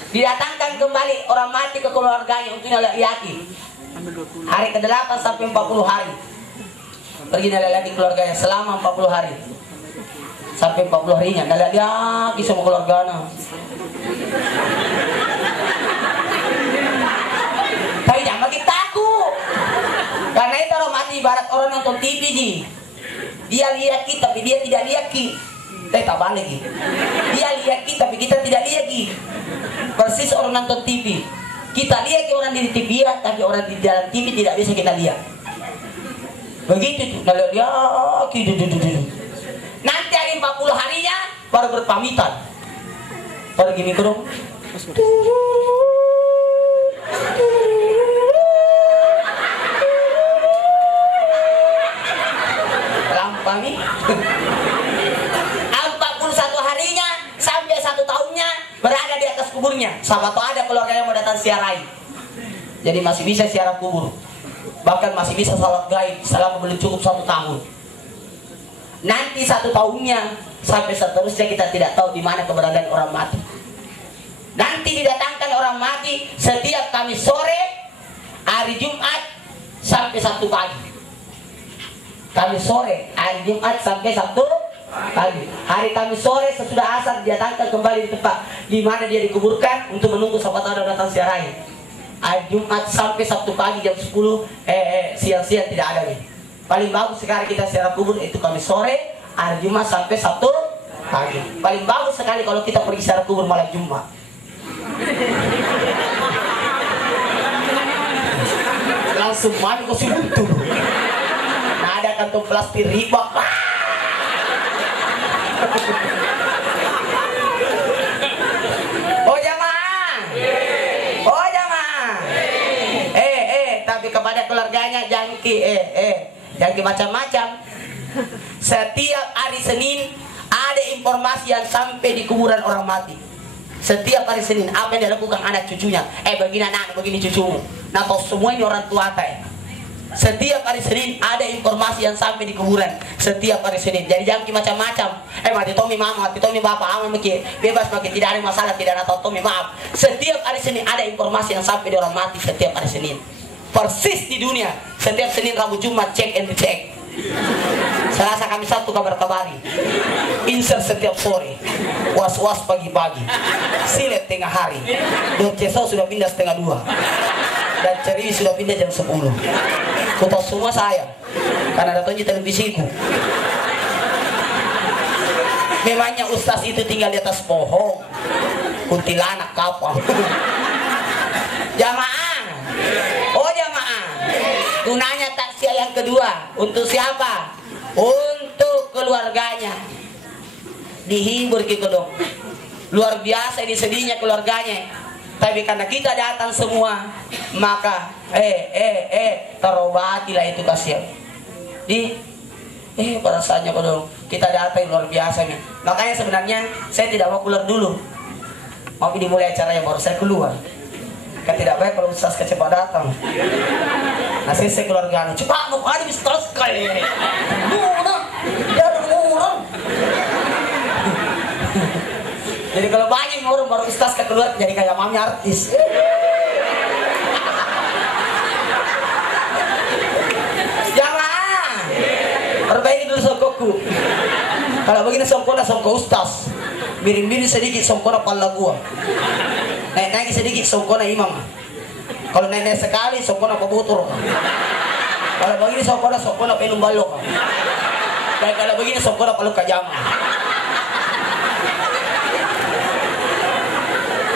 didatangkan kembali orang mati ke keluarganya untuk laki-laki. Hari ke-8 sampai 40 hari pergi laki keluarganya selama 40 hari sampai 40 harinya laki sama keluarganya. Tapi jangan makin takut. Karena itu orang mati ibarat orang nonton TV ji. Dia lihat kita tapi dia tidak lihat ki. Tak balik ki. Dia lihat kita tapi kita tidak lihat ki. Persis orang nonton TV. Kita lihat orang di TV ya, tapi orang di dalam TV tidak bisa kita lihat. Begitu tuh. Lihat ki. Nanti hari 40 harinya baru berpamitan. Baru gini dong. Lampami 41 harinya sampai 1 tahunnya berada di atas kuburnya. Sahabat ada keluarga yang mau datang siarai. Jadi masih bisa siarah kubur. Bahkan masih bisa salat gaib selama belum cukup 1 tahun. Nanti 1 tahunnya sampai seterusnya kita tidak tahu di mana keberadaan orang mati. Nanti didatangkan orang mati setiap Kamis sore, hari Jumat sampai Sabtu pagi. Kamis sore, hari Jumat sampai Sabtu pagi. Hari Kamis sore sesudah asar didatangkan kembali di tempat di mana dia dikuburkan untuk menunggu sahabat ada datang siarai. Hari Jumat sampai Sabtu pagi jam 10 siang-siang tidak ada nih. Paling bagus sekali kita siaran kubur itu Kamis sore, hari Jumat sampai Sabtu pagi. Paling bagus sekali kalau kita pergi siaran kubur malam Jumat. Langsung mandi kok sih betul. Nah ada kantong plastik riba. Oh jamaah. Oh jamaah. Tapi kepada keluarganya jangan jangan macam-macam. Setiap hari Senin ada informasi yang sampai di kuburan orang mati. Setiap hari Senin apa yang dilakukan anak cucunya? Begini anak, begini cucumu. Nah, kau semua ini orang tua tay. Setiap hari Senin ada informasi yang sampai di kuburan. Setiap hari Senin. Jadi jangan macam-macam. Mati Tommy mama, mati Tommy bapak, aman maki bebas maki tidak ada masalah, tidak ada Tommy maaf. Setiap hari Senin ada informasi yang sampai di orang mati setiap hari Senin. Persis di dunia. Setiap Senin, Rabu, Jumat cek and check. Selasa, Kamis, Sabtu kabar-kabari. Insert setiap sore. Was-was pagi-pagi. Silet tengah hari. Dorceso sudah pindah setengah 2. Dan Ceri sudah pindah jam 10. Kau tahu semua saya. Karena datangnya televisiku. Memangnya ustaz itu tinggal di atas pohon. Kuntilanak kapal. Jamaah. Oh jamaah. Gunanya takziah yang kedua. Untuk siapa? untuk keluarganya dihibur gitu dong. Luar biasa ini sedihnya keluarganya. Tapi karena kita datang semua, maka terobatilah itu kasihan. Perasaannya kok dong. Kita datang luar biasa nih. Makanya sebenarnya saya tidak mau keluar dulu. Mau dimulai acara yang baru saya keluar. Kan tidak baik kalau ustaz kecepat datang. Nah saya keluarga cepat mau ada bisa terus sekali. Jadi kalau banyak orang baru ustaz keluar jadi kayak mamnya artis. Jangan. Perbaiki dulu songkokku. Kalau begini songkona songkok ustaz. Miring-miring sedikit songkona pala gua. Naik-naik sedikit songkona imam. Kalau naik-naik sekali songkona pebutur. Kalau begini songkona penum balok. Dan kalau begini songkona palu kajama.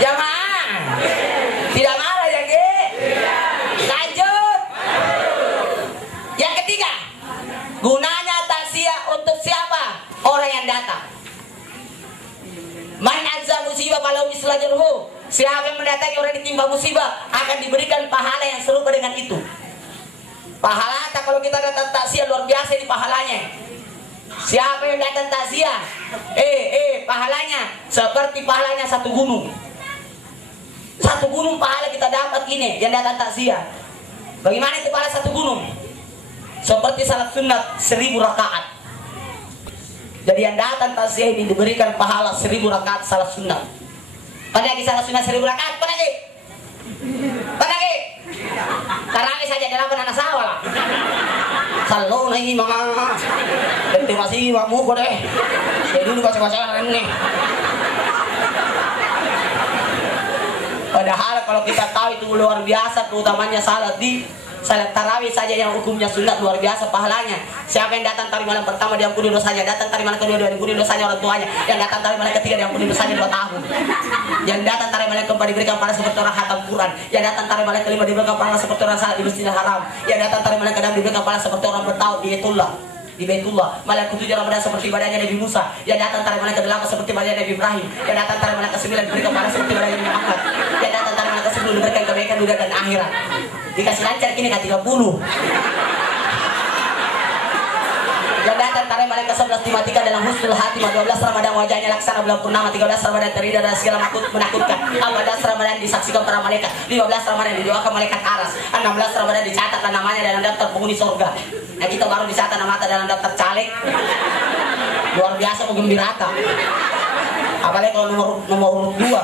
Jamaah. Tidak marah ya, Ge? Lanjut. Yang ketiga, gunanya takziah untuk siapa? Orang yang datang. Man azza musibah falahu mislu ajrihi. Siapa yang mendatangi orang ditimpa musibah akan diberikan pahala yang serupa dengan itu. Pahala kalau kita datang takziah luar biasa di pahalanya. Siapa yang datang takziah? Pahalanya seperti pahalanya satu gunung. Satu gunung pahala kita dapat ini yang datang takziah. Bagaimana itu pahala satu gunung? Seperti salat sunat 1000 rakaat. Jadi yang datang takziah ini diberikan pahala 1000 rakaat salat sunat. Pada lagi salat sunat 1000 rakaat, pada lagi. Tarawih saja dalam anak sawah lah. Kalau na ini mga nanti masih wamu ko deh. Saya dulu baca-baca ini. Padahal kalau kita tahu itu luar biasa keutamanya salat tarawih saja yang hukumnya sunat luar biasa pahalanya. Siapa yang datang tadi malam pertama diampuni dosanya, datang tadi malam kedua diampuni dosanya orang tuanya, yang datang tadi malam ketiga diampuni dosanya 2 tahun, yang datang tadi malam keempat diberikan pahala seperti orang khatam Quran, yang datang tadi malam kelima diberikan pahala seperti orang salat di Masjidil Haram, yang datang tadi malam keenam diberikan pahala seperti orang bertauhid di Baitullah. Malam ke-7 Ramadan seperti ibadahnya Nabi Musa, yang datang tadi malam ke-8 seperti ibadahnya Nabi Ibrahim, yang datang tadi malam ke-9 diberikan pahala seperti ibadahnya Nabi Muhammad, yang datang tadi malam ke-10 diberikan kebaikan dunia dan akhirat. Dikasih lancar kini ke 30. Yang datang tarik malam ke-11 dimatikan dalam husnul hatimah. 12 Ramadan wajahnya laksana bulan purnama. 13 Ramadan terhindar dari segala menakutkan. 14 Ramadan disaksikan para malaikat. 15 Ramadan didoakan malaikat aras. 16 Ramadan dicatatkan namanya dalam daftar penghuni surga. Nah kita baru dicatat nama dalam daftar caleg. Luar biasa menggembirata. Apalagi kalau nomor urut 2.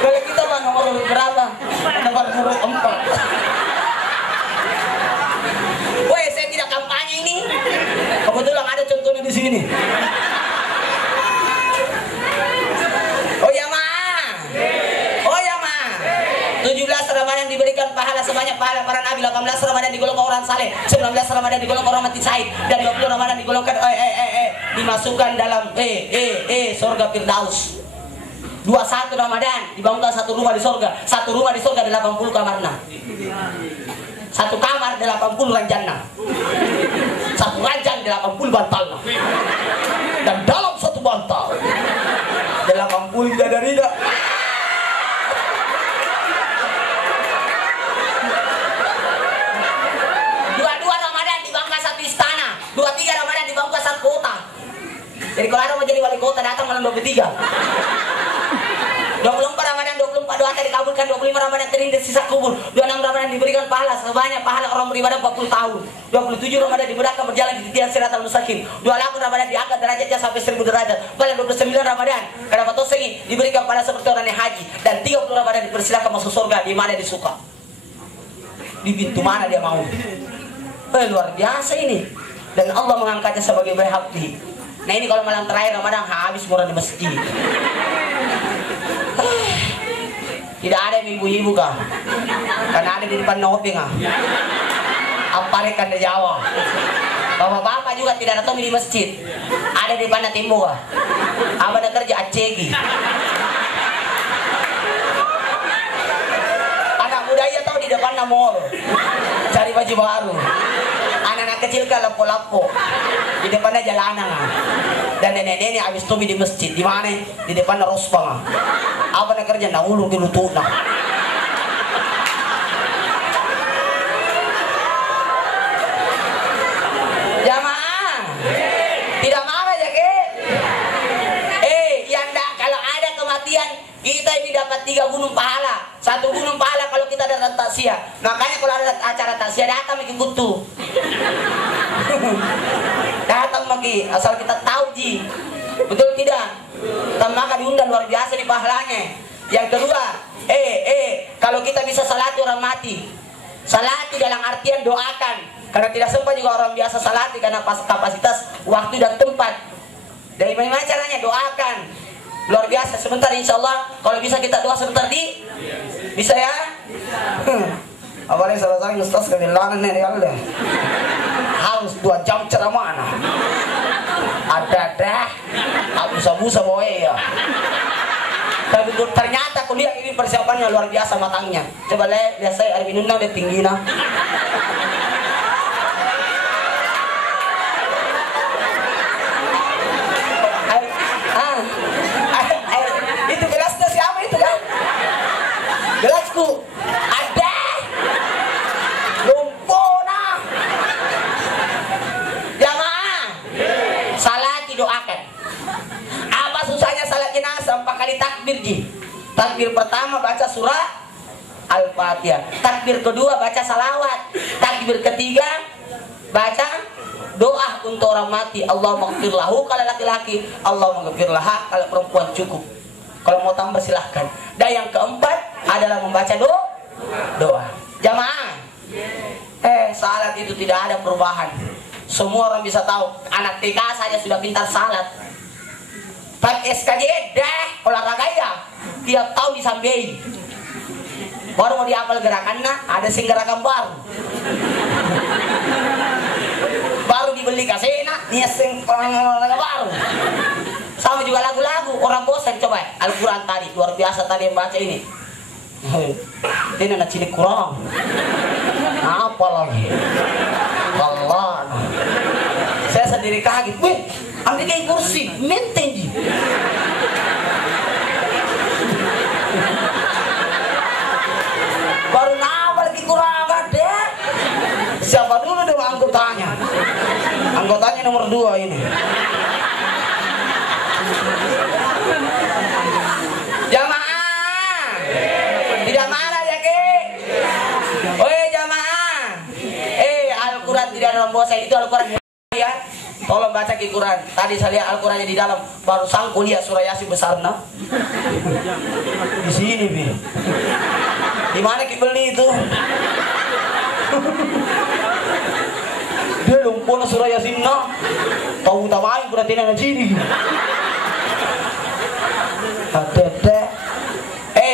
Kalau kita mah nomor berapa? Nomor 4. Woi, saya tidak kampanye ini. Kebetulan ada contohnya di sini. Oh ya ma. 17 Ramadan diberikan pahala sebanyak pahala para nabi, 18 Ramadan digolongkan orang saleh, 19 Ramadan digolongkan orang mati syahid, dan 20 Ramadan digolongkan dimasukkan dalam surga Firdaus. 21 Ramadan dibangunkan satu rumah di surga. Satu rumah di surga ada 80 kamarnya. Satu kamar ada 80 ranjangnya. Satu ranjang ada 80 bantalnya. Dan dalam satu bantal ada 80 bidadari. 22 Ramadan dibangunkan satu istana. 23 Ramadan dibangunkan satu kota. Jadi kalau ada mau jadi wali kota datang malam 23. 24 Ramadan 24 doa dikabulkan, 25 Ramadan terhindar sisa kubur, 26 Ramadan diberikan pahala sebanyak pahala orang beribadah 40 tahun, 27 Ramadan dimudahkan berjalan di tiang siratal mustaqim, 28 Ramadan diangkat derajatnya sampai 1000 derajat, pada 29 Ramadan karena Pak Tosengi diberikan pahala seperti orang yang haji, dan 30 Ramadan dipersilakan masuk surga di mana disuka, di pintu mana dia mau. Luar biasa ini, dan Allah mengangkatnya sebagai bayhaqi. Nah ini kalau malam terakhir Ramadan habis murah di masjid. Tidak ada ibu-ibu kah? Karena ada di depan noping ah. Apa rekan di Jawa? Bapak-bapak juga tidak datang di masjid. Ada Ada di mana timbul kah? Apa ada kerja acegi? Anak muda iya tahu di depan mall cari baju baru. Anak-anak kecil kan lapo-lapo di depannya jalanan. Dan nenek-nenek habis tubi di masjid di mana? Di depan rosbang. Apa nak kerja nak ulung di lututna. Jamaah, tidak marah ya ke? Yang tak kalau ada kematian kita ini dapat 3 gunung pahala. 1 gunung pahala kalau kita datang takziah. Makanya kalau ada acara takziah datang maki kutu. Datang maki asal kita tahu ji. Betul tidak? Maka diundang luar biasa di pahalanya. Yang kedua, kalau kita bisa salati orang mati. Salati dalam artian doakan. Karena tidak sempat juga orang biasa salati karena kapasitas waktu dan tempat. Dari mana caranya doakan. Luar biasa sebentar insya Allah. Kalau bisa kita doa sebentar di bisa ya. Awalnya salah Ustaz kemilangan nih Allah. Harus 2 jam ceramah. Ada abusa-busa boy ya. Tapi ternyata kuliah ini persiapannya luar biasa matangnya. Coba lihat saya hari minumnya udah tinggi nah. Itu gelasnya siapa itu kan? Gelasku ada lumpona. Jamaah salat didoakan. Apa susahnya salat jenazah 4 kali takbir ji? Takbir pertama baca surah Al-Fatihah. Takbir kedua baca salawat. Takbir ketiga baca doa untuk orang mati. Allahumma ghfir lahu kalau laki-laki, Allahumma ghfir laha kalau perempuan cukup. Kalau mau tambah silahkan. Dan yang keempat adalah membaca doa. Jamaah. Salat itu tidak ada perubahan. Semua orang bisa tahu. Anak TK saja sudah pintar salat. Tapi SKJ dah olahraga ya. Tiap tahun disambein. Baru mau dihafal gerakannya, ada sing gerakan baru. Baru dibeli kasena, dia sing baru. Sama juga lagu-lagu, orang bosan coba Al-Quran tadi, luar biasa tadi yang baca ini. Ini anak cilik kurang. Apa lagi? Allah. Saya sendiri kaget. Wih, ambil kayak kursi, maintain ji. Baru nambah lagi kurang ada. Siapa dulu dong anggotanya? Anggotanya nomor 2 ini. Jamaah, tidak marah ya ke? Oi jamaah, Al-Quran tidak ada bosan itu Al-Quran ya. Tolong baca Al-Quran. Tadi saya lihat Al-Qurannya di dalam. Baru sangku lihat surah Yasin besar nah. Di sini bi. Di mana kita beli itu? Dia lumpur surah Yasin nah. Tahu tawain berarti nang sini.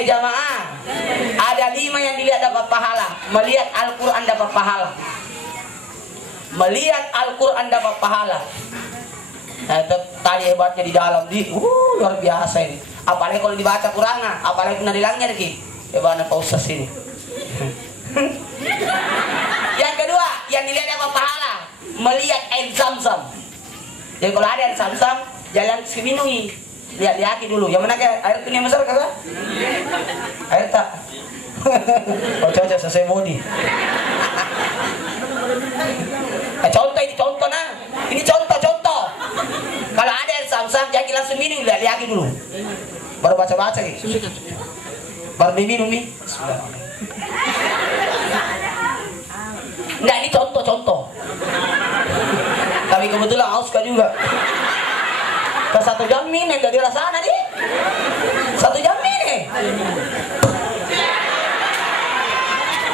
Jamaah, ada 5 yang dilihat dapat pahala. Melihat Al-Quran dapat pahala. Melihat Al-Quran dapat pahala. Tadi hebatnya di dalam luar biasa ini. Apalagi kalau dibaca Quran, apalagi kena dilangnya lagi. Hebatnya Pak Ustaz ini. Yang kedua, yang dilihat dapat pahala, melihat air Zam-Zam. Jadi kalau ada air Zam-Zam, jangan minumi. Lihat di hati dulu. Yang mana ke air itu yang besar kakak? Air tak? Oh coba selesai modi. Contoh ini contoh nah. Ini contoh. Kalau ada air Zam-Zam jangan langsung minum, lihat di hati dulu. Baru baca-baca gitu. Baru diminum nih. Enggak, ini contoh. Tapi kebetulan haus juga. Ke 1 jam ini gak dirasaan nih. 1 jam ini.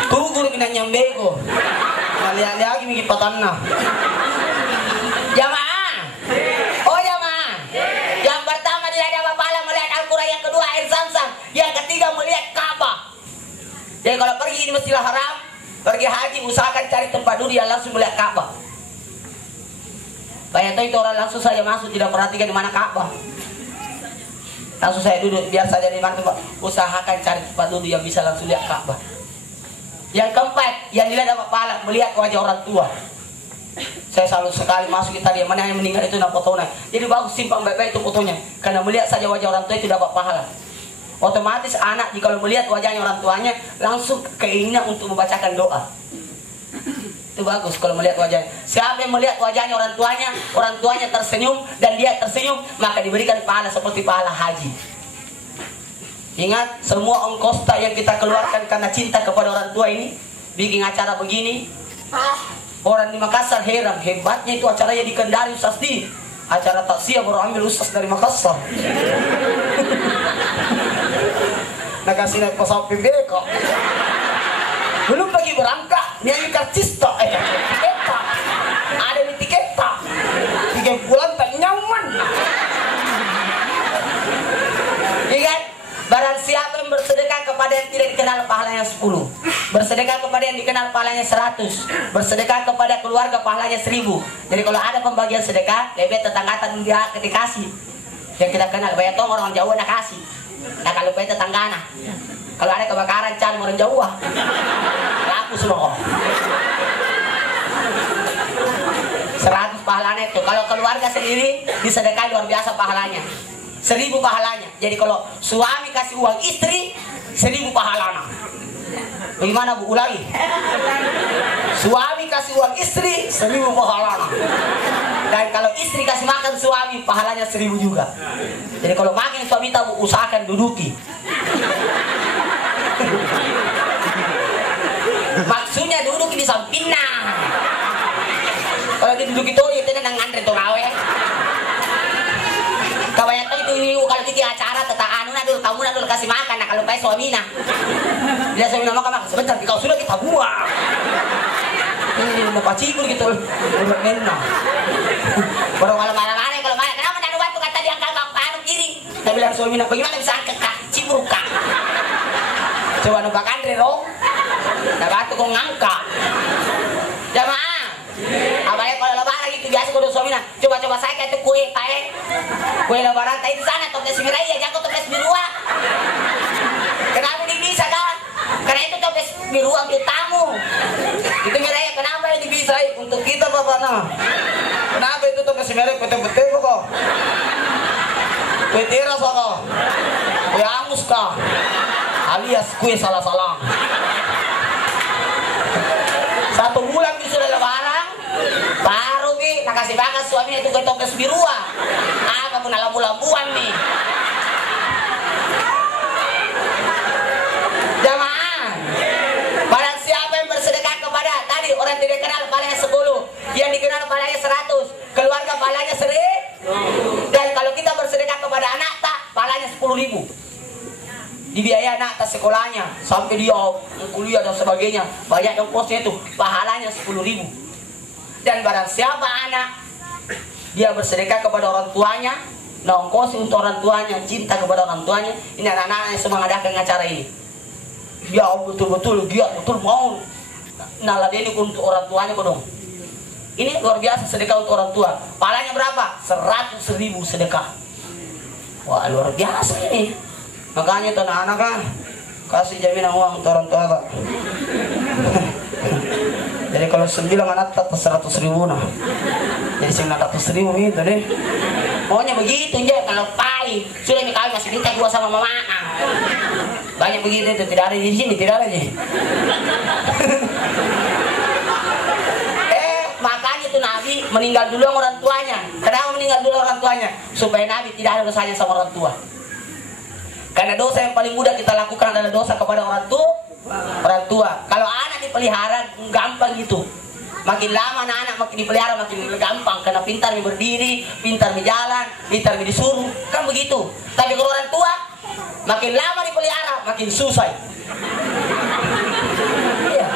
Tugur kena nyambe ko. Lihat lagi mikir patanna. Jamaah. Oh jamaah. Yang pertama dilihat apa pahala melihat Al-Quran, yang kedua air Zam-Zam, yang ketiga melihat Ka'bah. Jadi kalau pergi di Masjidil Haram, pergi haji usahakan cari tempat duduk yang langsung melihat Ka'bah. Banyak itu orang langsung saja masuk, tidak perhatikan di mana Ka'bah. Langsung saya duduk, biar saja di mana tempat. Usahakan cari tempat duduk yang bisa langsung lihat Ka'bah. Yang keempat, yang dilihat dapat pahala, melihat wajah orang tua. Saya selalu sekali masuk kita dia mana yang meninggal itu nak fotonya. Jadi bagus simpan baik-baik itu fotonya. Karena melihat saja wajah orang tua itu dapat pahala. Otomatis anak jika melihat wajahnya orang tuanya langsung keinginan untuk membacakan doa. Itu bagus kalau melihat wajahnya. Siapa yang melihat wajahnya orang tuanya tersenyum dan dia tersenyum, maka diberikan pahala seperti pahala haji. Ingat, semua ongkos yang kita keluarkan karena cinta kepada orang tua ini, bikin acara begini. Orang di Makassar heran, hebatnya itu acaranya di Kendari Ustaz di. Acara taksiah baru ambil Ustaz dari Makassar. Nak kasih naik pesawat PBK. Belum lagi berangkat, nyanyi kartista, tiketa. Ada di tiketa. 3 bulan tak nyaman. Ingat, barang siapa yang bersedekah kepada yang tidak dikenal pahalanya 10. Bersedekah kepada yang dikenal pahalanya 100. Bersedekah kepada keluarga pahalanya 1000. Jadi kalau ada pembagian sedekah, lebih tetangga dia dikasih. Yang kita kenal, banyak orang Jawa nak kasih. Nah kalau bete tetanggana, kalau ada kebakaran cari orang Jawa, laku semua. 100 pahalanya itu. Kalau keluarga sendiri disedekah luar biasa pahalanya. 1000 pahalanya. Jadi kalau suami kasih uang istri, 1000 pahalanya. Bagaimana Bu? Ulangi. Suami kasih uang istri, 1000 pahalanya. Dan kalau istri kasih makan suami, pahalanya 1000 juga. Jadi kalau makan suami tahu usahakan duduki. Maksudnya duduk di sampingnya. Kalau duduk itu nang ngantri tuh rawe. Kebanyakan itu kalau kita acara tetap tamu dulu kasih makan. Nah kalau kayak suami dia suami makan sebentar. Kalau sudah kita buang. Ini udah pacikul gitu. Udah enak. Baru malam-malam kalau malam kenapa ada waktu kata dia kakak panu kiri. Saya bilang suami bagaimana bisa angkat kak cibur kak. Coba nampak Andre dong. Nah batu kau ngangkat. Jamaah. Abang kalau lebaran gitu biasa kalau suami coba saya kayak itu kue lebaran tadi di sana toples mirai ya jago toples birua. Kenapa ini bisa kan? Karena itu toples birua untuk tamu. Itu mirai kenapa ini bisa untuk kita bapak nah? Kenapa itu toples mirai betul-betul kok? Kue tiras kok? Kue angus kah? Alias kue salah-salah. 1 bulan di sudah lebaran, baru ki nak kasih makan suami itu kue toples birua. Apa pun lambu-lambuan nih. Jamaah, barang siapa yang bersedekah kepada tadi orang tidak kenal pahalanya 10, yang dikenal pahalanya 100, keluarga pahalanya 1000. Dan kalau kita bersedekah kepada anak tak pahalanya 10.000. Dibiayai anak atas sekolahnya sampai dia kuliah dan sebagainya, banyak ongkosnya itu pahalanya 10.000. Dan barang siapa anak dia bersedekah kepada orang tuanya, ongkos untuk orang tuanya, cinta kepada orang tuanya. Ini anak-anak yang semua mengadakan acara ini, dia betul-betul giat, betul mau naladeni untuk orang tuanya kodong. Ini luar biasa sedekah untuk orang tua. Pahalanya berapa? 100.000 sedekah. Wah luar biasa ini. Makanya tuh anak-anak kan kasih jaminan uang untuk orang tua tak. Jadi kalau 9 anak tetap 100.000 nah. Jadi 900.000 gitu deh. Pokoknya begitu aja. Kalau pai sudah kawin masih minta gua sama mama. Banyak begitu itu, tidak ada di sini, tidak ada aja. Makanya tuh Nabi meninggal dulu orang tuanya. Kenapa meninggal dulu orang tuanya? Supaya Nabi tidak ada dosanya sama orang tua. Karena dosa yang paling mudah kita lakukan adalah dosa kepada orang tua. Kalau anak dipelihara gampang gitu. Makin lama anak makin dipelihara makin gampang karena pintar berdiri, pintar berjalan, pintar disuruh, kan begitu. Tapi kalau orang tua makin lama dipelihara makin susah. Iya.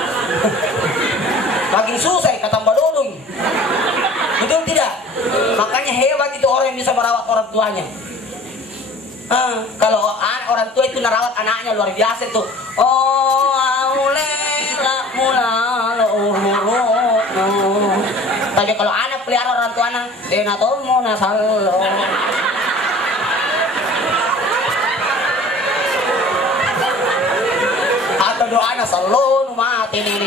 Makin susah kata Mbak Dodong. Betul tidak? Makanya hebat itu orang yang bisa merawat orang tuanya. Kalau orang tua itu merawat anaknya luar biasa itu. Tapi kalau anak pelihara orang tuana dina tomo na sallo. Atau doana sallo nu mati nih.